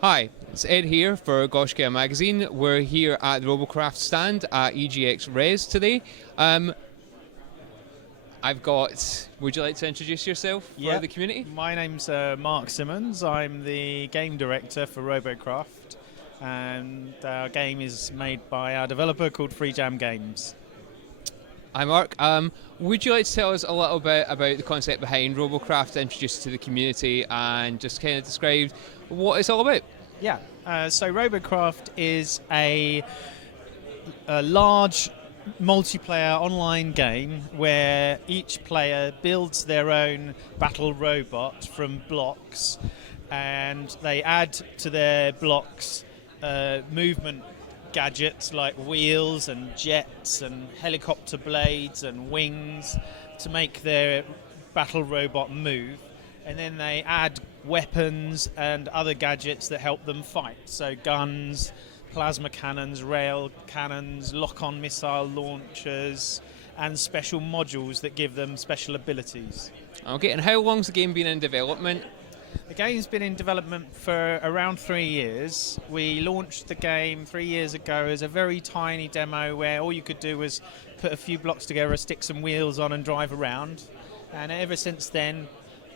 Hi, it's Ed here for Gaiscioch magazine. We're here at the Robocraft stand at EGX Rezzed today. Would you like to introduce yourself for the community? My name's Mark Simmons. I'm the game director for Robocraft, and our game is made by our developer called Freejam Games. Hi Mark. Would you like to tell us a little bit about the concept behind Robocraft, introduce it to the community, and just kind of describe what it's all about? Yeah, so Robocraft is a large multiplayer online game where each player builds their own battle robot from blocks, and they add to their blocks movement gadgets like wheels and jets and helicopter blades and wings to make their battle robot move, and then they add weapons and other gadgets that help them fight, so guns, plasma cannons, rail cannons, lock-on missile launchers, and special modules that give them special abilities. Okay, and how long's the game been in development? The game's been in development for around 3 years. We launched the game 3 years ago as a very tiny demo where all you could do was put a few blocks together, stick some wheels on and drive around. And ever since then,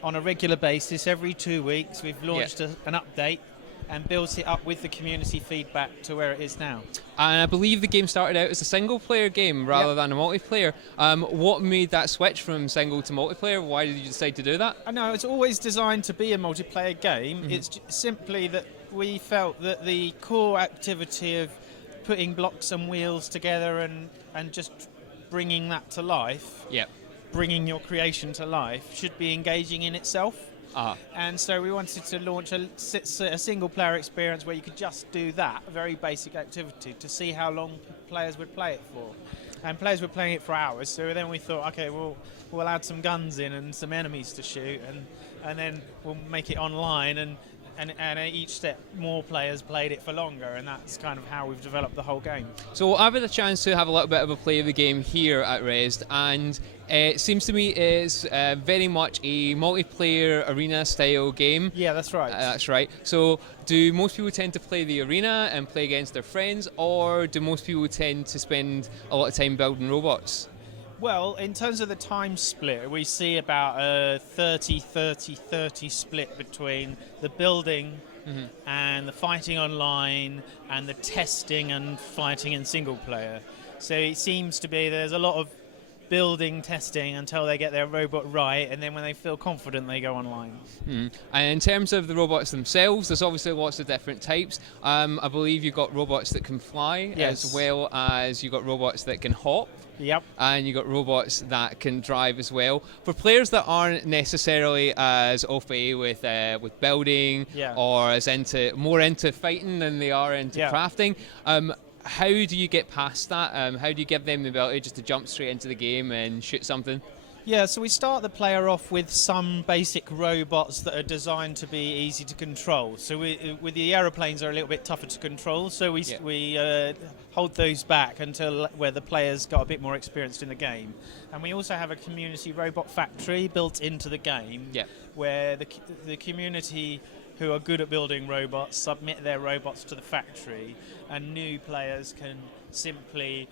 on a regular basis, every 2 weeks, we've launched an update and built it up with the community feedback to where it is now. And I believe the game started out as a single-player game rather than a multiplayer. What made that switch from single to multiplayer? Why did you decide to do that? I know it's always designed to be a multiplayer game. Mm-hmm. It's simply that we felt that the core activity of putting blocks and wheels together and just bringing that to life, bringing your creation to life, should be engaging in itself. And so we wanted to launch a single-player experience where you could just do that, a very basic activity, to see how long players would play it for. And players were playing it for hours, so then we thought, okay, we'll add some guns in and some enemies to shoot, and then we'll make it online, and at each step more players played it for longer, and that's kind of how we've developed the whole game. So I've had a chance to have a little bit of a play of the game here at Rezzed, and it seems to me it's very much a multiplayer arena style game. Yeah, that's right. That's right. So do most people tend to play the arena and play against their friends, or do most people tend to spend a lot of time building robots? Well, in terms of the time split, we see about a 30-30-30 split between the building and the fighting online and the testing and fighting in single player. So it seems to be there's a lot of building testing until they get their robot right, and then when they feel confident they go online. And in terms of the robots themselves, there's obviously lots of different types. I believe you've got robots that can fly, as well as you've got robots that can hop. Yep. And you've got robots that can drive as well. For players that aren't necessarily as au fait with building or as more into fighting than they are into crafting, how do you get past that? How do you give them the ability just to jump straight into the game and shoot something? Yeah, so we start the player off with some basic robots that are designed to be easy to control. So with the aeroplanes are a little bit tougher to control, so we hold those back until where the players got a bit more experienced in the game. And we also have a community robot factory built into the game, where the community who are good at building robots submit their robots to the factory, and new players can simply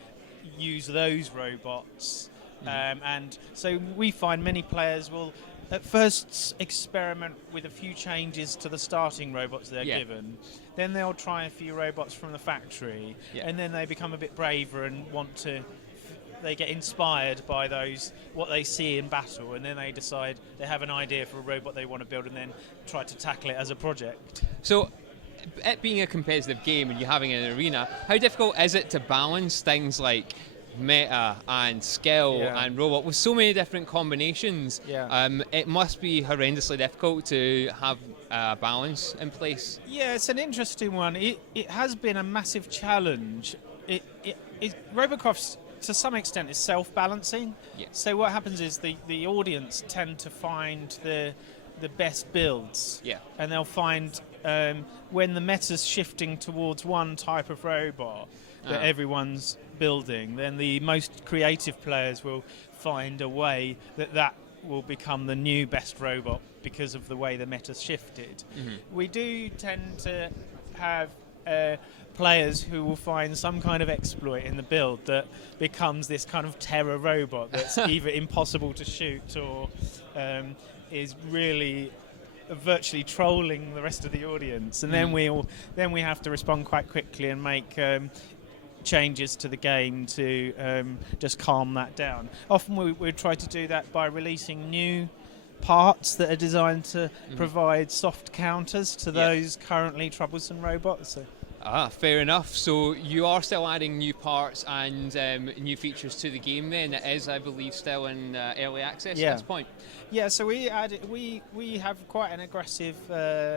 use those robots. And so we find many players will at first experiment with a few changes to the starting robots they're given. Then they'll try a few robots from the factory, and then they become a bit braver and they get inspired by what they see in battle, and then they decide they have an idea for a robot they want to build and then try to tackle it as a project. So it being a competitive game and you having an arena, how difficult is it to balance things like meta and skill and robot with so many different combinations? It must be horrendously difficult to have a balance in place. Yeah, it's an interesting one. It has been a massive challenge. Robocraft to some extent is self-balancing. So what happens is the audience tend to find the best builds, and they'll find when the meta's shifting towards one type of robot, that everyone's building, then the most creative players will find a way that will become the new best robot because of the way the meta's shifted. We do tend to have players who will find some kind of exploit in the build that becomes this kind of terror robot that's either impossible to shoot or is really virtually trolling the rest of the audience, and then we have to respond quite quickly and make changes to the game to just calm that down. Often we try to do that by releasing new parts that are designed to provide soft counters to those currently troublesome robots. So. Fair enough. So you are still adding new parts and new features to the game then. It is, I believe, still in early access at this point. Yeah, so we have quite an aggressive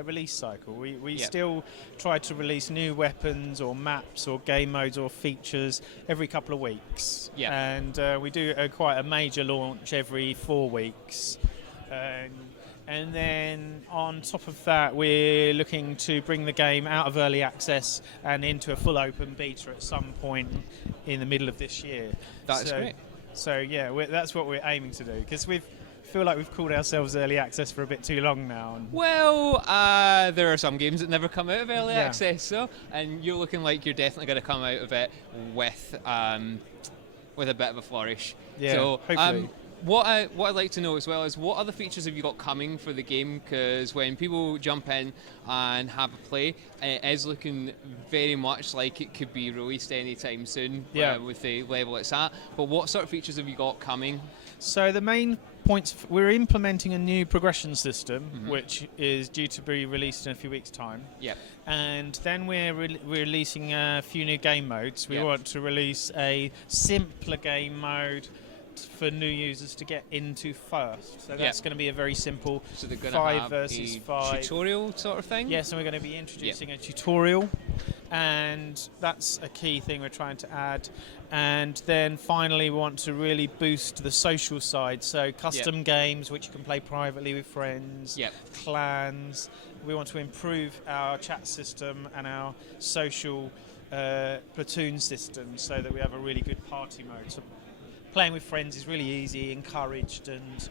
release cycle. We still try to release new weapons or maps or game modes or features every couple of weeks. Yeah. And we do quite a major launch every 4 weeks. And then on top of that, we're looking to bring the game out of early access and into a full open beta at some point in the middle of this year. That's great. So yeah, that's what we're aiming to do, because we feel like we've called ourselves early access for a bit too long now. Well, there are some games that never come out of early access, so, and you're looking like you're definitely going to come out of it with a bit of a flourish. Yeah, so, hopefully. What I'd like to know as well is what other features have you got coming for the game? Because when people jump in and have a play, it is looking very much like it could be released anytime soon with the level it's at. But what sort of features have you got coming? So the main points, we're implementing a new progression system, which is due to be released in a few weeks' time. Yep. And then we're releasing a few new game modes. We want to release a simpler game mode for new users to get into first. So that's going to be a very simple 5 versus 5 tutorial sort of thing. Yes, and we're going to be introducing a tutorial, and that's a key thing we're trying to add. And then finally we want to really boost the social side, so custom games which you can play privately with friends, clans. We want to improve our chat system and our social platoon system so that we have a really good party mode. So playing with friends is really easy, encouraged, and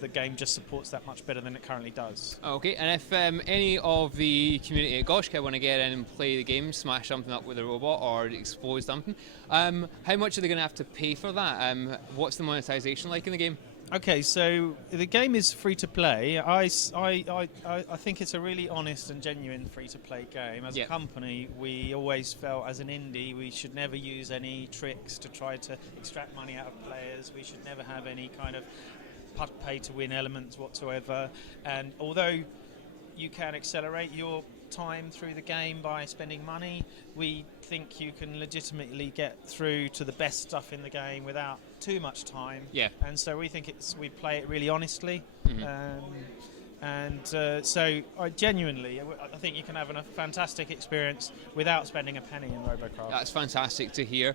the game just supports that much better than it currently does. Okay, and if any of the community at Gaiscioch want to get in and play the game, smash something up with a robot or explode something, how much are they going to have to pay for that? What's the monetization like in the game? Okay, so the game is free to play. I think it's a really honest and genuine free to play game. As a company, we always felt as an indie we should never use any tricks to try to extract money out of players. We should never have any kind of pay to win elements whatsoever. And although you can accelerate your time through the game by spending money, we think you can legitimately get through to the best stuff in the game without too much time. And so we think we play it really honestly. So I genuinely, I think you can have a fantastic experience without spending a penny in Robocraft. That's fantastic to hear.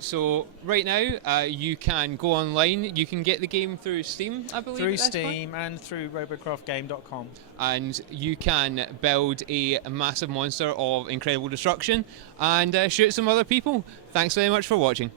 So right now you can go online, you can get the game through Steam, I believe. Through Steam and through robocraftgame.com. And you can build a massive monster of incredible destruction and shoot some other people. Thanks very much for watching.